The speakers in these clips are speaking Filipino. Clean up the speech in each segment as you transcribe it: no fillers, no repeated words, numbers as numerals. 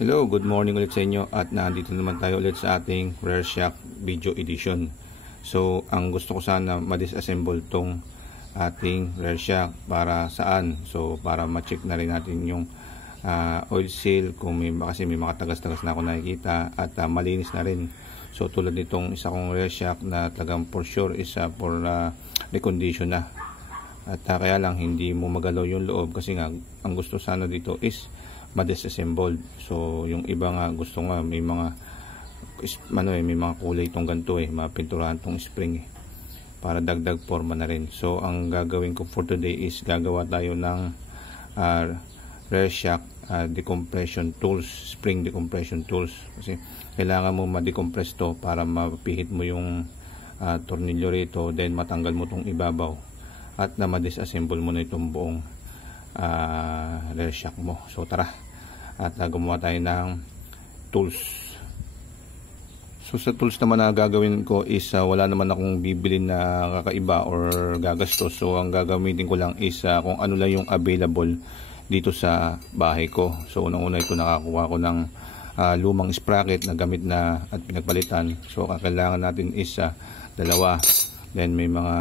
Hello, good morning ulit sa inyo at nandito naman tayo ulit sa ating Rare Shock Video Edition. So, ang gusto ko sana ma-disassemble tong ating Rare Shock para saan? So, para ma-check na rin natin yung oil seal kung kasi may mga tagas-tagas na ako nakikita at malinis na rin. So, tulad nitong isa kong Rare Shock na tagang for sure is for recondition na. At kaya lang hindi mo magalaw yung loob kasi nga ang gusto sana dito is ma-disassembled. So yung iba nga gusto nga may mga may mga kulay itong ganito mapinturahan tong spring para dagdag forma na rin. So ang gagawin ko for today is gagawa tayo ng Rare Shock decompression tools, spring decompression tools, kasi kailangan mo ma-decompress to para mapihit mo yung tornilyo rito, then matanggal mo tong ibabaw at na ma-disassemble mo na itong buong Rare Shock mo. So tara at gumawa tayo ng tools. So sa tools naman na gagawin ko is wala naman akong bibilin na kakaiba or gagastos. So ang gagamitin ko lang is kung ano lang yung available dito sa bahay ko. So unang-una ito nakakuha ko ng lumang sprocket na gamit na at pinagpalitan. So kailangan natin is dalawa. Then may mga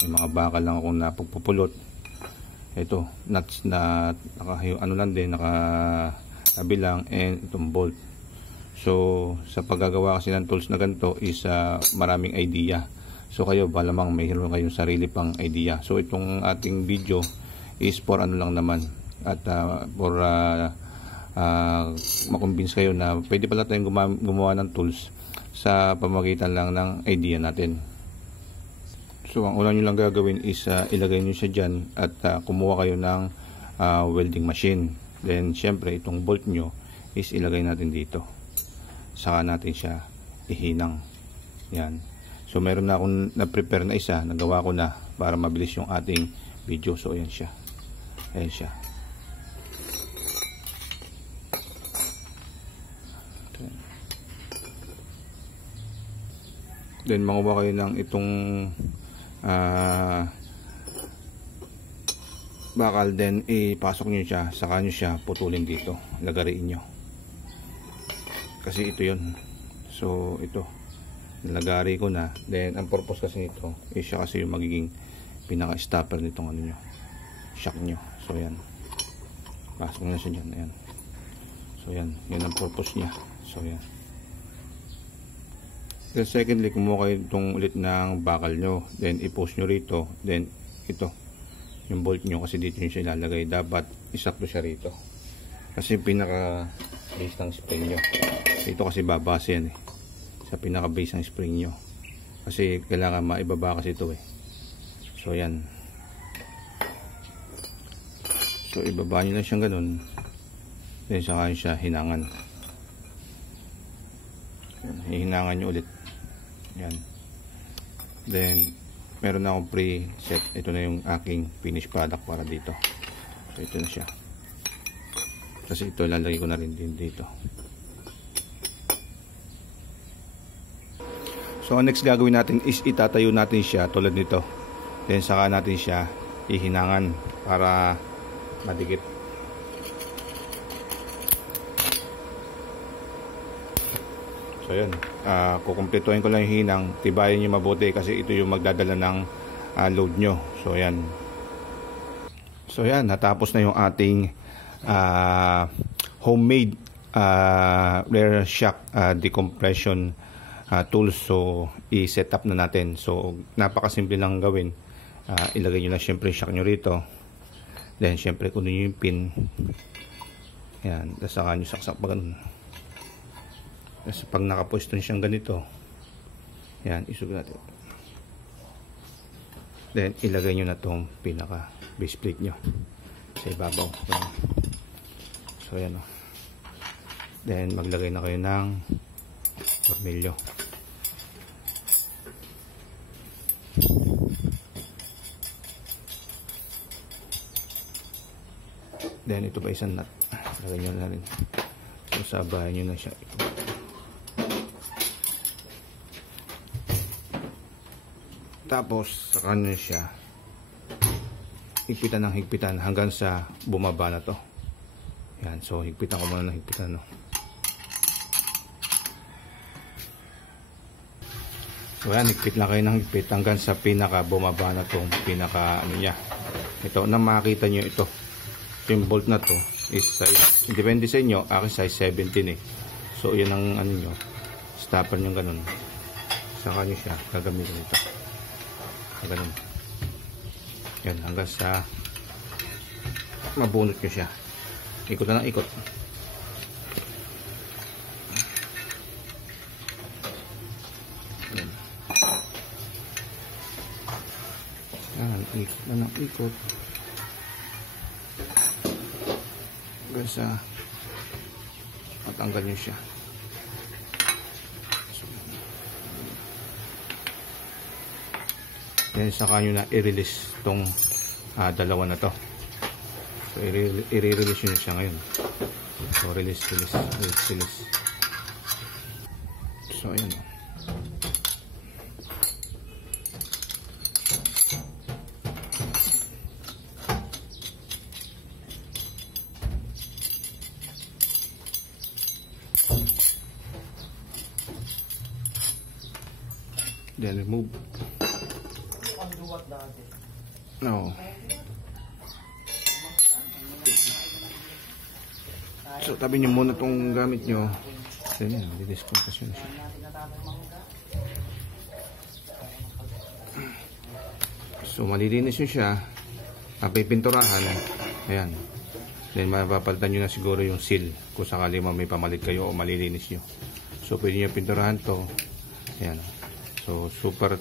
may mga bakal lang akong napagpupulot. Ito nuts na nakabilang and itong bolt. So sa paggagawa kasi ng tools na ganito is maraming idea. So kayo malamang mayroon kayong sarili pang idea. So itong ating video is for ano lang naman at for makumbins kayo na pwede pala tayong gumawa ng tools sa pamamagitan lang ng idea natin. So ang una nyo lang gagawin is ilagay nyo siya dyan at kumuha kayo ng welding machine. Then syempre itong bolt nyo is ilagay natin dito. Saka natin siya ihinang. Yan. So meron na akong na-prepare na isa, nagawa ko na para mabilis yung ating video. So ayan siya. Ayan siya. Then manguha kayo ng itong bakal, then ipasok nyo siya, saka nyo siya putulin dito, lagarin nyo kasi ito yun. So ito nalagari ko na, then ang purpose kasi nito is siya kasi yung magiging pinaka stopper nitong ano nyo, shock nyo. So yan, pasok na siya dyan. Ayan. So yan ang purpose nya. So yan. Then secondly, kumuha kayo itong ulit ng bakal nyo, then i-post nyo rito, then ito yung bolt nyo kasi dito nyo siya ilalagay. Dapat isakto siya rito kasi pinaka base ng spring nyo ito, kasi babase yan sa pinaka base ng spring nyo kasi kailangan maibaba kasi ito So yan, so ibaba nyo lang siyang ganun, then saka siya hinangan. Hihinangan nyo ulit. Yan. Then meron na akong pre-set. Ito na yung aking finished product para dito. So ito na siya. Kasi ito lalagay ko na rin din dito. So ang next gagawin natin is itatayo natin siya tulad nito. Then saka natin siya ihinangan para madikit. So yun, kukumpletuhin ko lang yung hinang, tibayin nyo mabuti kasi ito yung magdadala ng load nyo. So yan. So yan, natapos na yung ating homemade Rare Shock decompression tools. So i-set up na natin. So napakasimple lang gawin. Ilagay nyo na syempre shock nyo rito. Then syempre kunin nyo yung pin. Yan, saka nyo saksak pa ganun. Kasi pag nakapwesto siyang ganito, yan, isug natin. Then ilagay nyo na itong pinaka base plate nyo sa ibabaw. So yan o. Then maglagay na kayo ng tornilyo. Then ito pa isang nut, lagay nyo na rin. So sabahan nyo na siya. Tapos sa kanya siya higpitan ng higpitan hanggang sa bumaba na to. Yan, so higpitan ko muna ng higpitan, no. So yan, higpit lang kayo ng higpit hanggang sa pinaka bumaba na tong pinaka ano niya. Ito, na makita nyo ito. Yung bolt na to is size, depende sa inyo, akin size 17 eh. So yun ang ano nyo, stopper nyo ganun. Saka nyo siya, gagamitin ito. Ganun. Yan, hanggang sa mabunot nyo siya. Ikot na ng ikot. Yan. Yan, ikot na ng ikot. Hanggang sa matanggal nyo siya. Then saka nyo na i-release tong dalawa na to. So i-release nyo siya ngayon. So release. So ayan o. Then remove. No. So tabi nyo muna itong gamit nyo. So yan, didiscontas yun siya. So malilinis nyo siya. Pipinturahan. Ayan. Then mapapalitan nyo na siguro yung seal kung sakali may pamalit kayo o malilinis nyo. So pwede nyo pinturahan to. Ayan. So super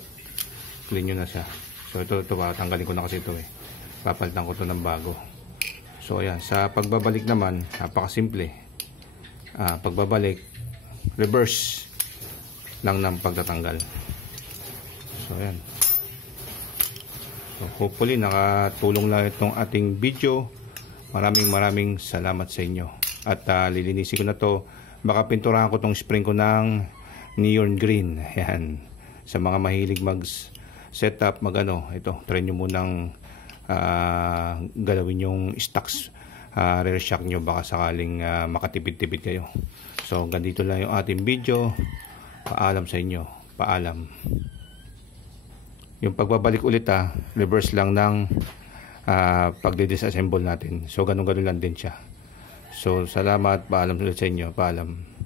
clean nyo na siya. So ito tanggalin ko na kasi ito eh. Papalitan ko to ng bago. So ayan, sa pagbabalik naman, napakasimple. Pagbabalik, reverse lang ng pagtatanggal. So ayan. So hopefully nakatulong lang itong ating video. Maraming salamat sa inyo. At lilinisin ko na to. Baka pinturahan ko tong spring ko ng neon green. Ayan. Sa mga mahilig setup, ito, try nyo munang galawin yung stocks rear shock nyo, baka sakaling makatipid-tipid kayo. So ganito lang yung ating video. Paalam sa inyo, paalam. Yung pagbabalik ulit reverse lang ng pagdi-disassemble natin. So ganun lang din siya. So salamat, paalam ulit sa inyo, paalam.